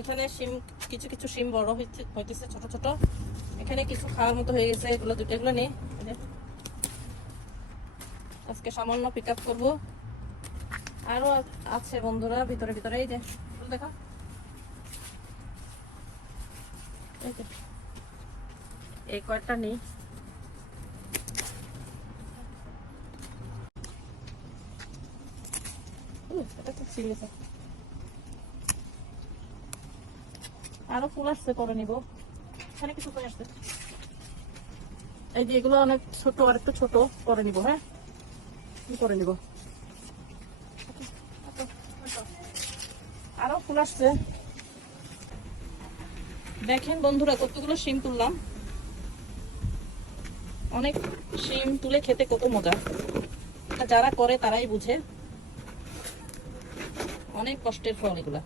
এখানে শিম কিছু কিছু শিম বড় হইতেছে ছোট ছোট, এখানে কিছু খাওয়ার মতো হয়ে গেছে, এগুলো দুটো এগুলো নেই। আজকে সামান্য পিক আপ করবো, আরো আছে বন্ধুরা ভিতরে ভিতরে। এই যে দেখো, এই কয়েকটা নেই। আরো ফুল আসছে, করে নিবো। এখানে কিছু ফুল আসছে, এই যে এগুলো অনেক ছোট, আর একটু ছোট করে নিবো। হ্যাঁ, করে নিবো। আরো ফুল আসছে। দেখেন বন্ধুরা কতগুলো শিম তুললাম, অনেক শিম তুলে খেতে কত মজা, যারা করে তারাই বুঝে, অনেক কষ্টের ফল এগুলা।